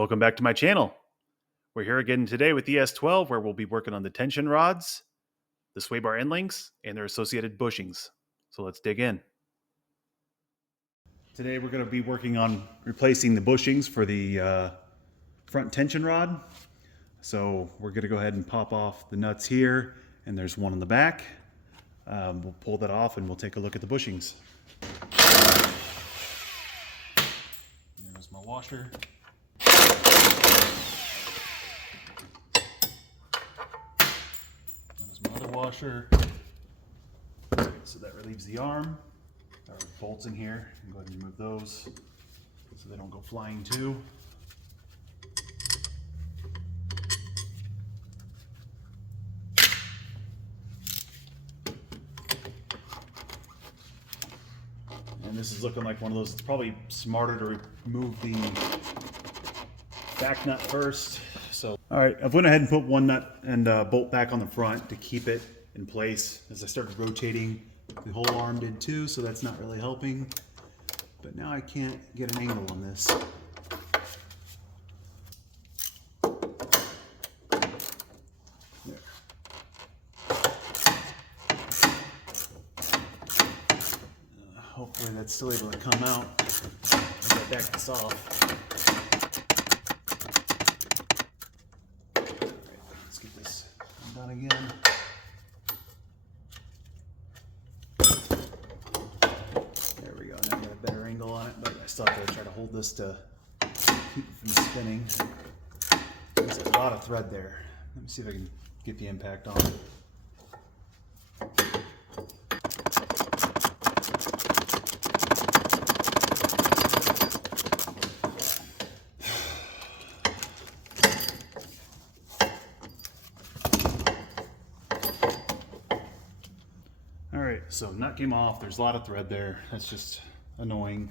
Welcome back to my channel. We're here again today with the S12 where we'll be working on the tension rods, the sway bar end links, and their associated bushings. So let's dig in. Today we're going to be working on replacing the bushings for the front tension rod. So we're going to go ahead and pop off the nuts here, and there's one on the back. We'll pull that off and we'll take a look at the bushings. There's my washer. Washer. So that relieves the arm. There are bolts in here. You can go ahead and remove those so they don't go flying too. And this is looking like one of those. It's probably smarter to remove the back nut first. So, all right, I've went ahead and put one nut and bolt back on the front to keep it in place. As I started rotating, the whole arm did too, so that's not really helping. But now I can't get an angle on this. There. Hopefully that's still able to come out as I back this off. Done again. There we go. Now I got a better angle on it, but I still have to try to hold this to keep it from spinning. There's a lot of thread there. Let me see if I can get the impact on it. Alright, so nut came off. There's a lot of thread there. That's just annoying.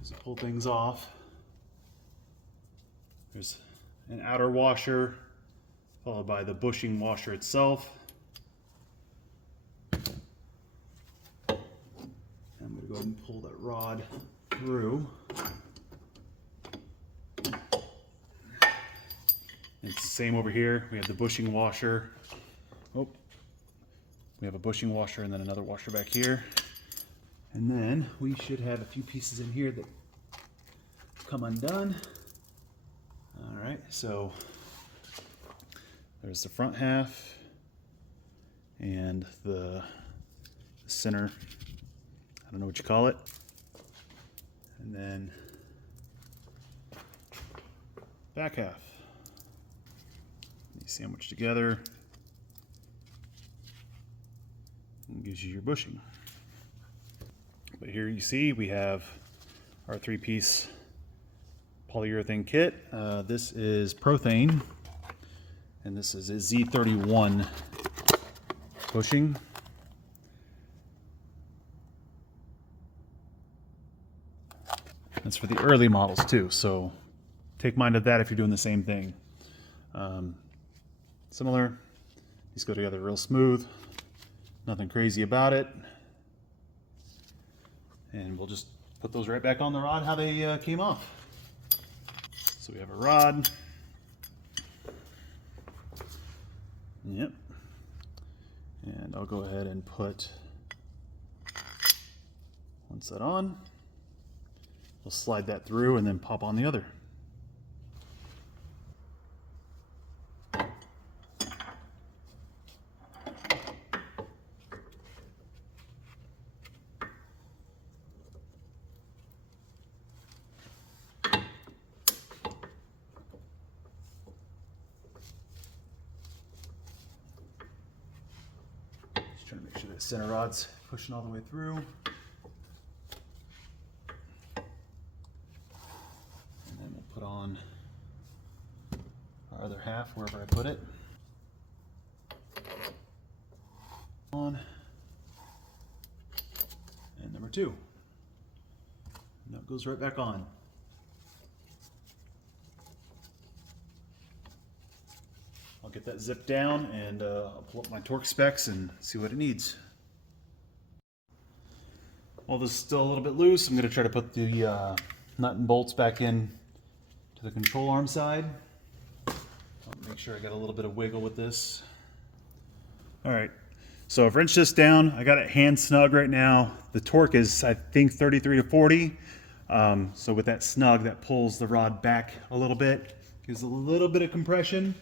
As I pull things off, there's an outer washer followed by the bushing washer itself. I'm going to go ahead and pull that rod through. It's the same over here. We have the bushing washer. Oh. We have a bushing washer and then another washer back here. And then we should have a few pieces in here that come undone. All right, so there's the front half and the center, I don't know what you call it. And then back half. These sandwiched together. And gives you your bushing. But here you see we have our 3-piece polyurethane kit. This is Prothane, and this is a Z31 bushing. That's for the early models too, so take mind of that if you're doing the same thing. Similar, these go together real smooth. Nothing crazy about it. And we'll just put those right back on the rod how they came off. So we have a rod. Yep. And I'll go ahead and put one set on. We'll slide that through and then pop on the other. Trying to make sure that center rod's pushing all the way through. And then we'll put on our other half wherever I put it. On. And number 2. And that goes right back on. I'll get that zipped down and I'll pull up my torque specs and see what it needs. While this is still a little bit loose, I'm going to try to put the nut and bolts back in to the control arm side. I'll make sure I got a little bit of wiggle with this. All right, so I've wrenched this down. I got it hand snug right now. The torque is, I think, 33 to 40. So with that snug, that pulls the rod back a little bit, gives a little bit of compression,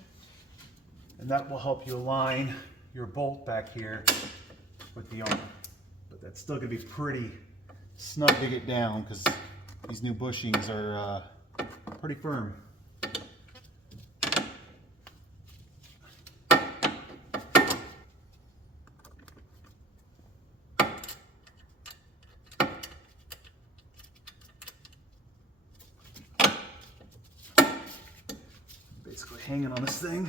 and that will help you align your bolt back here with the arm. But that's still gonna be pretty snug to get down because these new bushings are pretty firm. Basically hanging on this thing.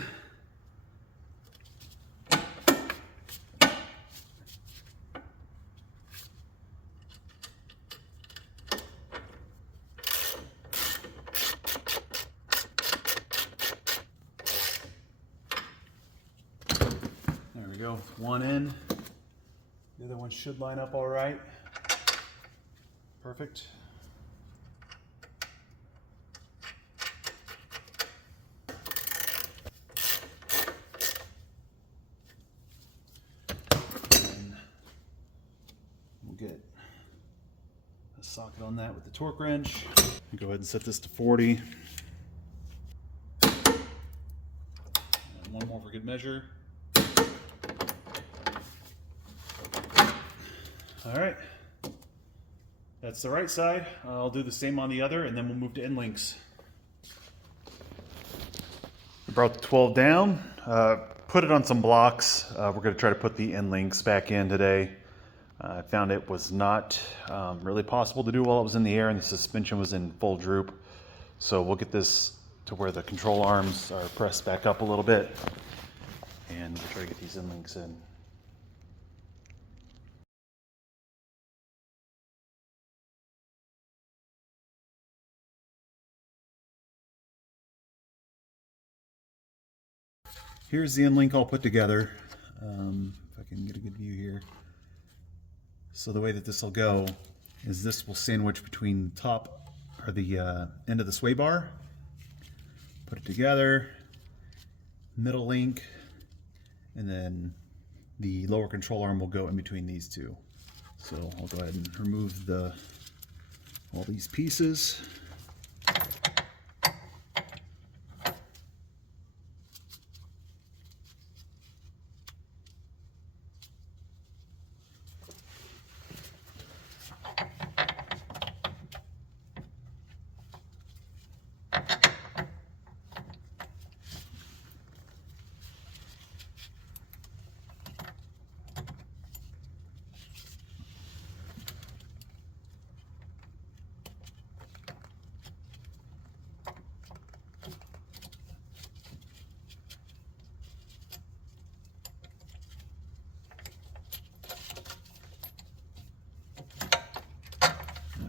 There we go, one in. The other one should line up all right. Perfect. And we'll get a socket on that with the torque wrench. Go ahead and set this to 40. And one more for good measure. All right, that's the right side. I'll do the same on the other, and then we'll move to end links. We brought the 12 down, put it on some blocks. We're going to try to put the end links back in today. I found it was not really possible to do while it was in the air and the suspension was in full droop. So we'll get this to where the control arms are pressed back up a little bit, and we'll try to get these end links in. Here's the end link all put together. If I can get a good view here. So the way that this will go is this will sandwich between the top or the end of the sway bar. Put it together, middle link, and then the lower control arm will go in between these two. So I'll go ahead and remove all these pieces.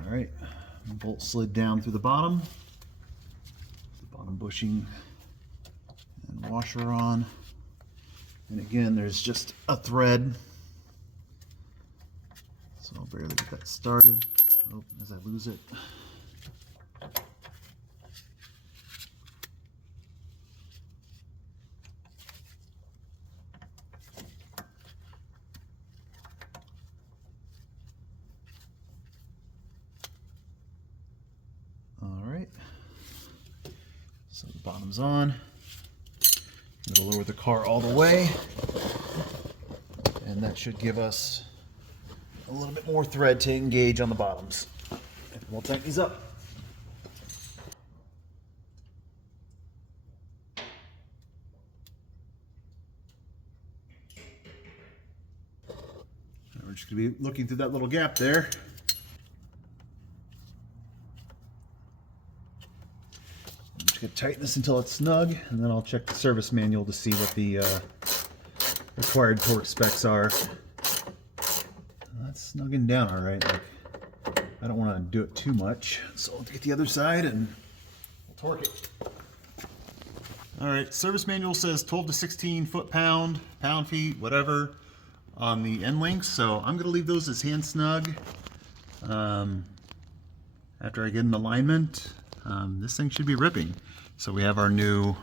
All right, bolt slid down through the bottom bushing and washer on. And again, there's just a thread. So I'll barely get that started. Oh, as I lose it. So the bottom's on. It'll lower the car all the way, and that should give us a little bit more thread to engage on the bottoms. And we'll tighten these up. And we're just going to be looking through that little gap there. Tighten this until it's snug, and then I'll check the service manual to see what the required torque specs are. That's snugging down all right. Like, I don't want to do it too much, so I'll get the other side and we'll torque it. All right, service manual says 12 to 16 foot-pound, pound-feet, whatever, on the end links, so I'm going to leave those as hand snug. After I get an alignment, this thing should be ripping. So we have our new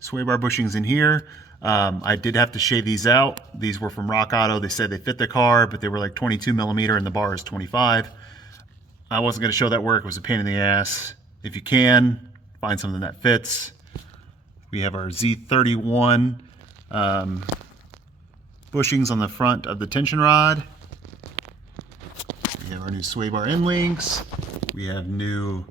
sway bar bushings in here. I did have to shave these out. These were from Rock Auto. They said they fit the car, but they were like 22 millimeter and the bar is 25. I wasn't going to show that work. It was a pain in the ass. If you can, find something that fits. We have our Z31 bushings on the front of the tension rod. We have our new sway bar end links. We have new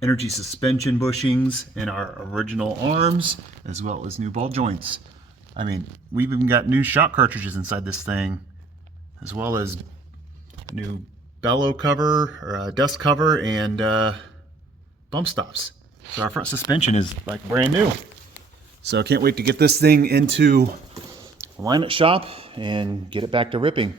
energy suspension bushings in our original arms, as well as new ball joints. I mean, we've even got new shock cartridges inside this thing, as well as a new bellow cover, or dust cover, and bump stops. So our front suspension is like brand new. So I can't wait to get this thing into alignment shop and get it back to ripping.